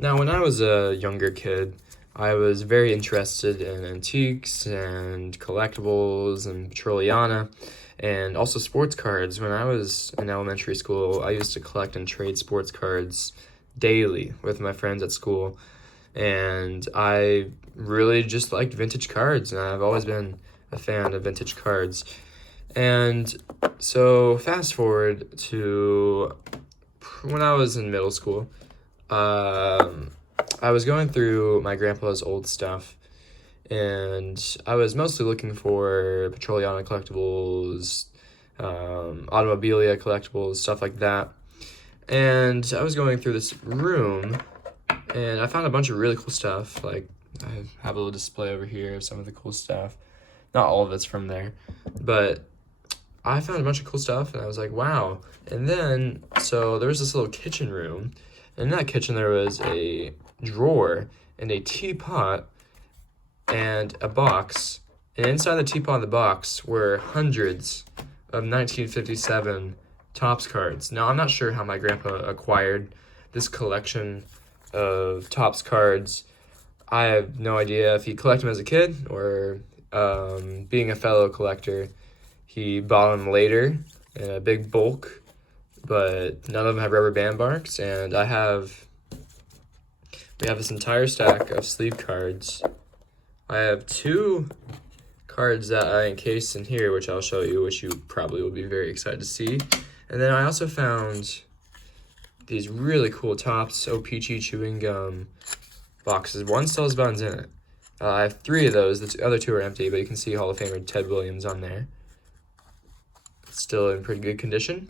Now, when I was a younger kid, I was very interested in antiques and collectibles and Petroliana and also sports cards. When I was in elementary school, I used to collect and trade sports cards daily with my friends at school. And I really just liked vintage cards, and I've always been a fan of vintage cards. And so, fast forward to when I was in middle school. Um, I was going through my grandpa's old stuff, and I was mostly looking for Petroliana collectibles, automobilia collectibles, stuff like that. And I was going through this room, and I found a bunch of really cool stuff. Like, I have a little display over here of some of the cool stuff. Not all of it's from there, but I found a bunch of cool stuff, and I was like, wow. And then, so there was this little kitchen room, and in that kitchen there was a drawer and a teapot and a box. And inside the teapot and the box were hundreds of 1957 TOPPS cards. Now, I'm not sure how my grandpa acquired this collection of TOPPS cards. I have no idea if he collected them as a kid or being a fellow collector, he bought them later in a big bulk, but none of them have rubber band marks. And we have this entire stack of sleeve cards. I have two cards that I encased in here, which I'll show you, which you probably will be very excited to see. And then I also found these really cool TOPPS O-Pee-Chee chewing gum boxes. One still has buttons in it. I have three of those. The other two are empty, but you can see Hall of Famer Ted Williams on there. It's still in pretty good condition.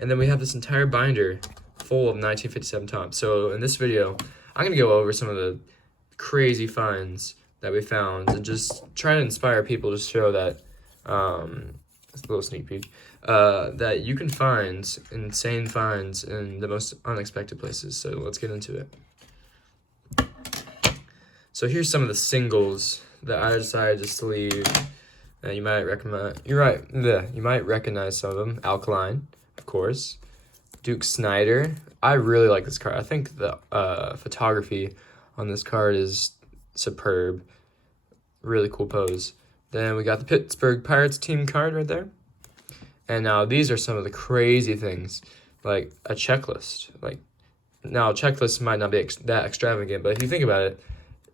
And then we have this entire binder full of 1957 TOPPS. So in this video, I'm going to go over some of the crazy finds that we found and just try to inspire people to show that, that's a little sneak peek, that you can find insane finds in the most unexpected places. So let's get into it. So here's some of the singles that I decided to sleeve. You might recommend. You're right. You might recognize some of them. Alkaline, of course. Duke Snyder. I really like this card. I think the photography on this card is superb. Really cool pose. Then we got the Pittsburgh Pirates team card right there. And now these are some of the crazy things, like a checklist. Like, now checklists might not be that extravagant, but if you think about it,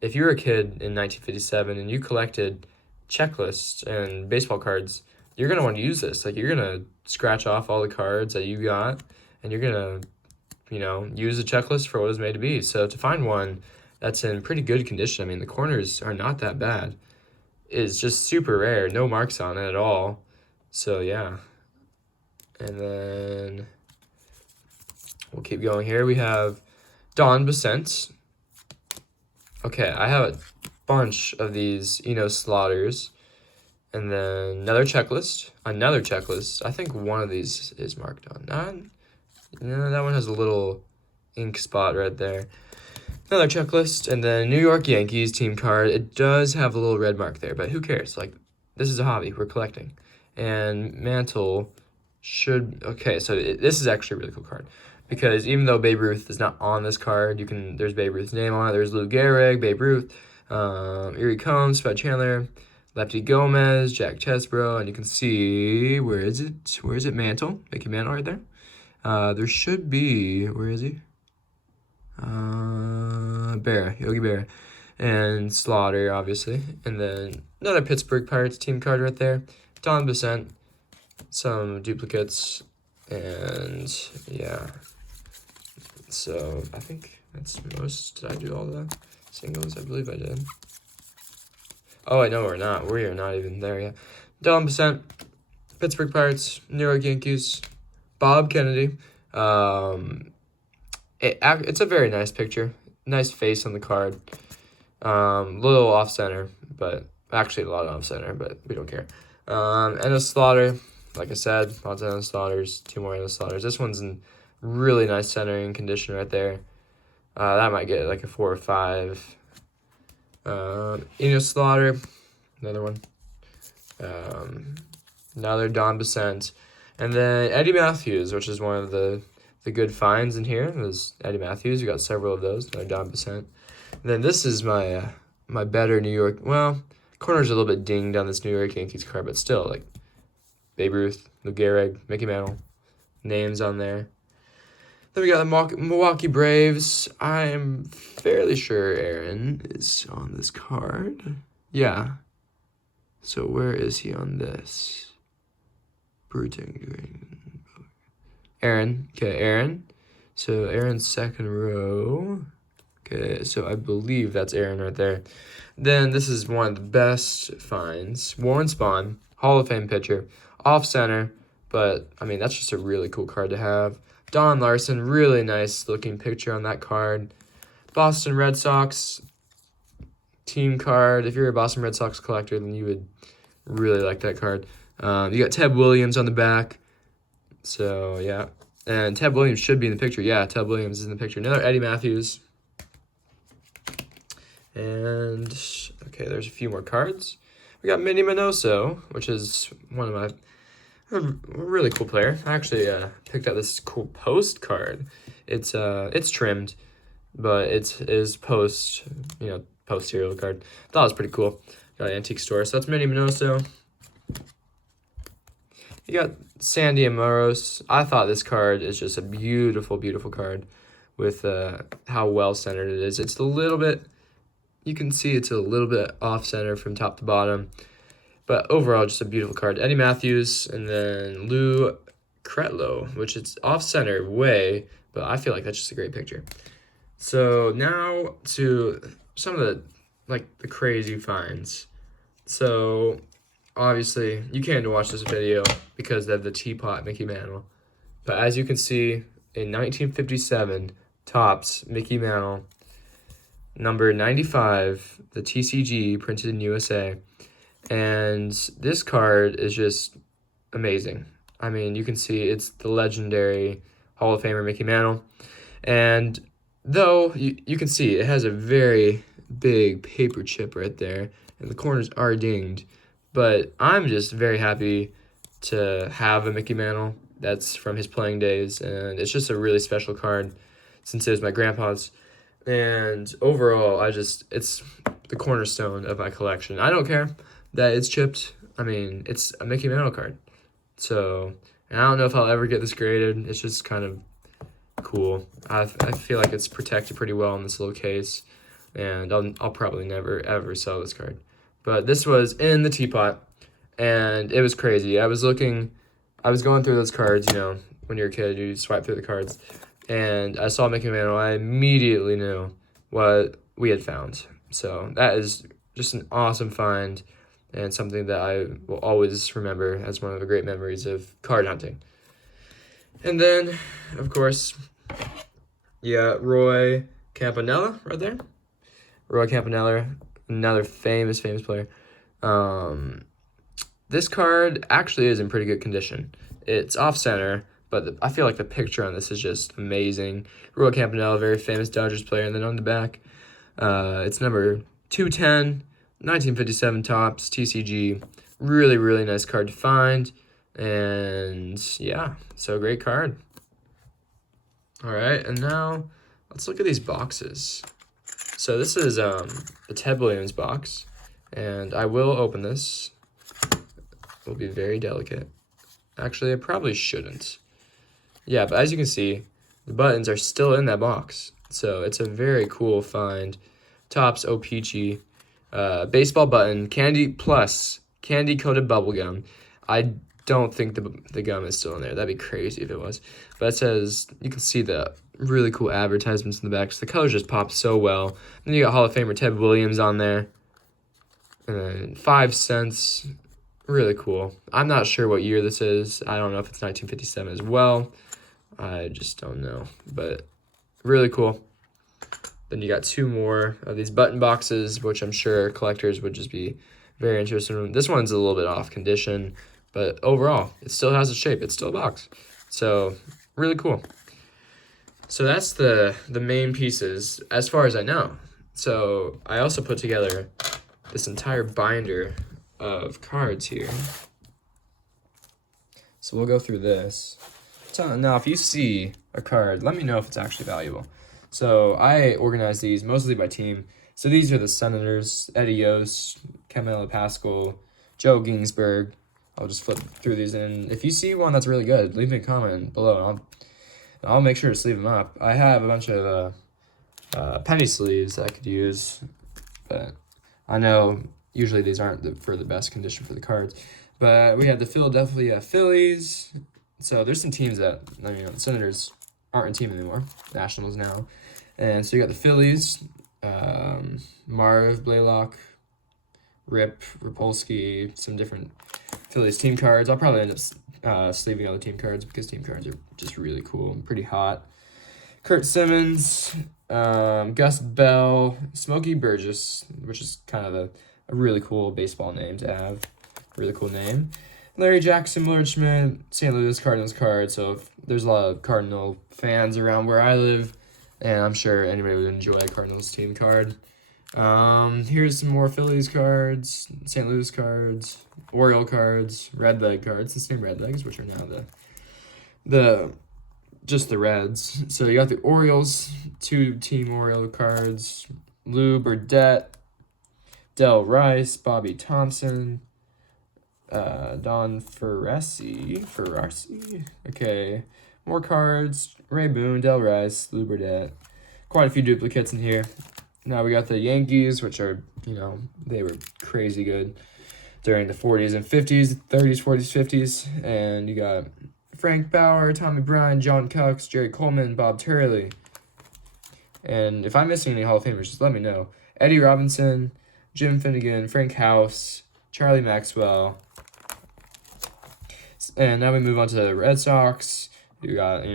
if you were a kid in 1957 and you collected checklists and baseball cards, you're going to want to use this. Like, you're going to scratch off all the cards that you got, and you're going to, use the checklist for what it was made to be. So to find one that's in pretty good condition, I mean, the corners are not that bad, is just super rare. No marks on it at all. So, yeah. And then we'll keep going here. We have Don Basent. Okay, I have a bunch of these Slaughters. And then another checklist. I think one of these is marked on. That one has a little ink spot right there. Another checklist. And then New York Yankees team card. It does have a little red mark there, but who cares? Like, this is a hobby. We're collecting. And Mantle should... Okay, so this is actually a really cool card. Because even though Babe Ruth is not on this card, there's Babe Ruth's name on it. There's Lou Gehrig, Babe Ruth, Erie Combs, Fred Chandler, Lefty Gomez, Jack Chesbro, and you can see, where is it? Mantle? Mickey Mantle right there. There should be, where is he? Yogi Berra, and Slaughter, obviously. And then another Pittsburgh Pirates team card right there. Don Basent, some duplicates, and yeah. So I think that's most. Did I do all the singles? I believe I did. Oh, I know we're not. We are not even there yet. Don Basent, Pittsburgh Pirates, New York Yankees, Bob Kennedy. It's a very nice picture. Nice face on the card. Little off center, but actually a lot off center, but we don't care. And a Slaughter. Like I said, lots of Ennis Slaughters. Two more Ennis Slaughters. This one's in really nice centering condition right there. That might get like a 4 or 5. Slaughter, another one. Another Don Basent. And then Eddie Matthews, which is one of the the good finds in here. There's Eddie Matthews. We got several of those. Another dime percent. And then this is my my better New York. Well, corner's a little bit dinged on this New York Yankees card, but still, like Babe Ruth, Lou Gehrig, Mickey Mantle, names on there. Then we got the Milwaukee Braves. I'm fairly sure Aaron is on this card. Yeah. So where is he on this? Aaron. Okay, Aaron. So Aaron's second row. Okay, so I believe that's Aaron right there. Then this is one of the best finds. Warren Spahn, Hall of Fame pitcher, off center, but I mean that's just a really cool card to have. Don Larson, really nice looking picture on that card. Boston Red Sox team card. If you're a Boston Red Sox collector, then you would really like that card. You got Ted Williams on the back. So, yeah. And Ted Williams should be in the picture. Yeah, Ted Williams is in the picture. Another Eddie Matthews. And, okay, there's a few more cards. We got Minnie Minoso, which is one of my... A really cool player. I actually picked out this cool postcard. It's trimmed, but it is post serial card. Thought it was pretty cool. Got an antique store. So that's Minnie Minoso. You got Sandy Amoros. I thought this card is just a beautiful, beautiful card with how well centered it is. It's a little bit, you can see it's a little bit off center from top to bottom. But overall, just a beautiful card. Eddie Matthews, and then Lou Kretlow, which is off-center way, but I feel like that's just a great picture. So now to some of the crazy finds. So obviously, you came to watch this video because of the Teapot Mickey Mantle. But as you can see, in 1957, TOPPS Mickey Mantle, number 95, the TCG printed in USA. And this card is just amazing. I mean, you can see it's the legendary Hall of Famer Mickey Mantle. And though you can see it has a very big paper chip right there, and the corners are dinged. But I'm just very happy to have a Mickey Mantle that's from his playing days. And it's just a really special card since it was my grandpa's. And overall, it's the cornerstone of my collection. I don't care that it's chipped. I mean, it's a Mickey Mantle card. So, and I don't know if I'll ever get this graded. It's just kind of cool. I feel like it's protected pretty well in this little case. And I'll probably never, ever sell this card. But this was in the Teapot. And it was crazy. I was going through those cards, when you're a kid, you swipe through the cards. And I saw Mickey Mantle. I immediately knew what we had found. So that is just an awesome find. And something that I will always remember as one of the great memories of card hunting. And then, of course, Roy Campanella right there. Roy Campanella, another famous player. This card actually is in pretty good condition. It's off-center, but I feel like the picture on this is just amazing. Roy Campanella, very famous Dodgers player. And then on the back, it's number 210. 1957 TOPPS, TCG. Really, really nice card to find. And yeah, so great card. All right, and now let's look at these boxes. So this is the Ted Williams box. And I will open this. It will be very delicate. Actually, I probably shouldn't. Yeah, but as you can see, the buttons are still in that box. So it's a very cool find. TOPPS OPG. Baseball button, candy coated bubble gum. I don't think the gum is still in there. That'd be crazy if it was. But it says, you can see the really cool advertisements in the back. So the colors just pop so well. Then you got Hall of Famer Ted Williams on there. And 5 cents. Really cool. I'm not sure what year this is. I don't know if it's 1957 as well. I just don't know. But really cool. Then you got 2 more of these button boxes, which I'm sure collectors would just be very interested in. This one's a little bit off condition, but overall, it still has a shape. It's still a box. So, really cool. So that's the main pieces, as far as I know. So, I also put together this entire binder of cards here. So, we'll go through this. So, now, if you see a card, let me know if it's actually valuable. So I organized these mostly by team. So these are the Senators: Eddie Yost, Camilla Pascal, Joe Ginsburg. I'll just flip through these, and if you see one that's really good, leave me a comment below, and I'll make sure to sleeve them up. I have a bunch of penny sleeves that I could use, but I know usually these aren't for the best condition for the cards. But we have the Philadelphia Phillies. So there's some teams that, the Senators aren't a team anymore. Nationals now. And so you got the Phillies, Marv, Blaylock, Rip, Rapolsky, some different Phillies team cards. I'll probably end up sleeving all the team cards because team cards are just really cool and pretty hot. Kurt Simmons, Gus Bell, Smokey Burgess, which is kind of a really cool baseball name to have. Really cool name. Larry Jackson, Millard Schmidt, St. Louis Cardinals card. So if there's a lot of Cardinal fans around where I live, and I'm sure anybody would enjoy a Cardinals team card. Here's some more Phillies cards, St. Louis cards, Oriole cards, Red Leg cards, the same Red Legs, which are now just the Reds. So you got the Orioles, 2 team Oriole cards, Lou Burdette, Del Rice, Bobby Thompson, Don Ferrari. Okay, more cards, Ray Boone, Del Rice, Lou Burdette. Quite a few duplicates in here. Now we got the Yankees, which are, they were crazy good during the 40s and 50s, 30s, 40s, 50s. And you got Frank Bauer, Tommy Bryan, John Cox, Jerry Coleman, Bob Turley. And if I'm missing any Hall of Famers, just let me know. Eddie Robinson, Jim Finnegan, Frank House, Charlie Maxwell. And now we move on to the Red Sox. You got,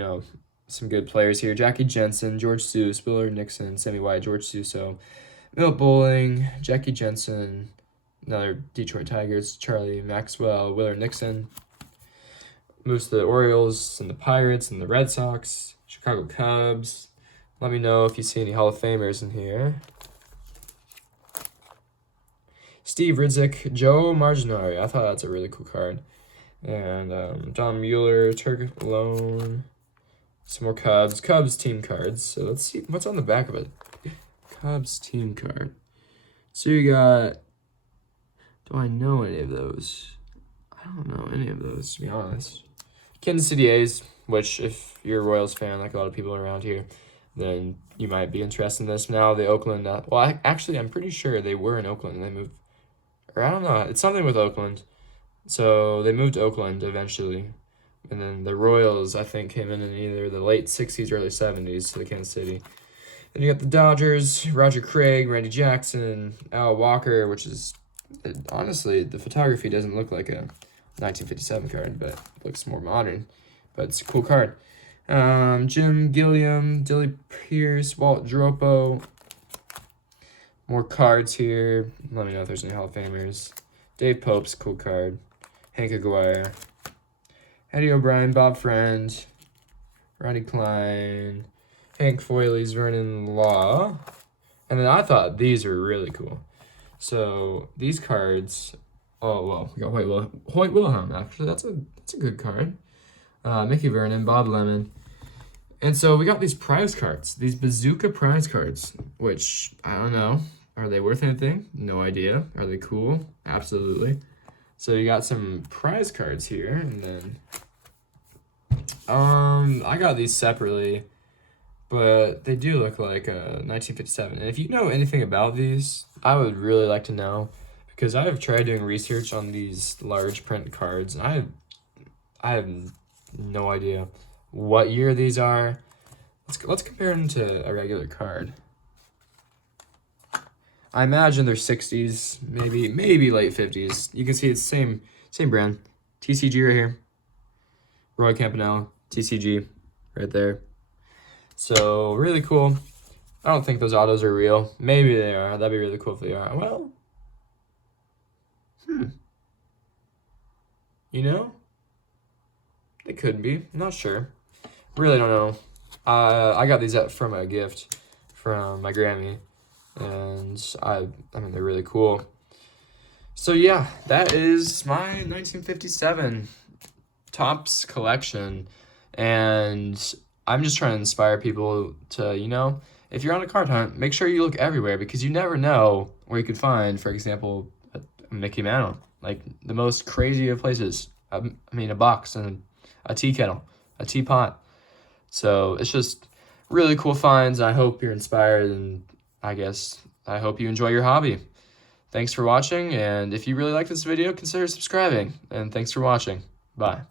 some good players here. Jackie Jensen, George Seuss, Willard Nixon, Sammy White, George Suso, Milt Bowling, Jackie Jensen, another Detroit Tigers, Charlie Maxwell, Willard Nixon. Moves to the Orioles and the Pirates and the Red Sox, Chicago Cubs. Let me know if you see any Hall of Famers in here. Steve Ridzik, Joe Marginari. I thought that's a really cool card. And Don Mueller, Turk Malone. Some more Cubs team cards. So let's see what's on the back of it. Cubs team card. So you got, do I know any of those? I don't know any of those, to be honest. Kansas City A's, which if you're a Royals fan, like a lot of people around here, then you might be interested in this. Now the Oakland, I'm pretty sure they were in Oakland and they moved, or I don't know, it's something with Oakland. So they moved to Oakland eventually. And then the Royals, I think, came in either the late 60s, early 70s to the Kansas City. Then you got the Dodgers, Roger Craig, Randy Jackson, Al Walker, which is, honestly, the photography doesn't look like a 1957 card, but it looks more modern. But it's a cool card. Jim Gilliam, Dilly Pierce, Walt Dropo. More cards here. Let me know if there's any Hall of Famers. Dave Pope's cool card. Hank Aguirre. Eddie O'Brien, Bob Friend, Ronnie Klein, Hank Foyley's Vernon Law. And then I thought these were really cool. So these cards, we got Hoyt Wilhelm, actually. That's a good card. Mickey Vernon, Bob Lemon. And so we got these prize cards, these Bazooka prize cards, which I don't know. Are they worth anything? No idea. Are they cool? Absolutely. So you got some prize cards here, and then I got these separately, but they do look like 1957. And if you know anything about these, I would really like to know, because I have tried doing research on these large print cards, and I have no idea what year these are. Let's compare them to a regular card. I imagine they're 60s, maybe late 50s. You can see it's same brand. TCG right here. Roy Campanella, TCG, right there. So, really cool. I don't think those autos are real. Maybe they are. That'd be really cool if they are. Well, they could be. I'm not sure. Really don't know. I got these from a gift from my Grammy. And I mean, they're really cool. So yeah, that is my 1957 TOPPS collection. And I'm just trying to inspire people to, if you're on a card hunt, make sure you look everywhere, because you never know where you could find, for example, a Mickey Mantle, like the most crazy of places. I mean, a box and a tea kettle, a teapot. So it's just really cool finds. I hope you're inspired, and I hope you enjoy your hobby. Thanks for watching, and if you really like this video, consider subscribing, and thanks for watching. Bye.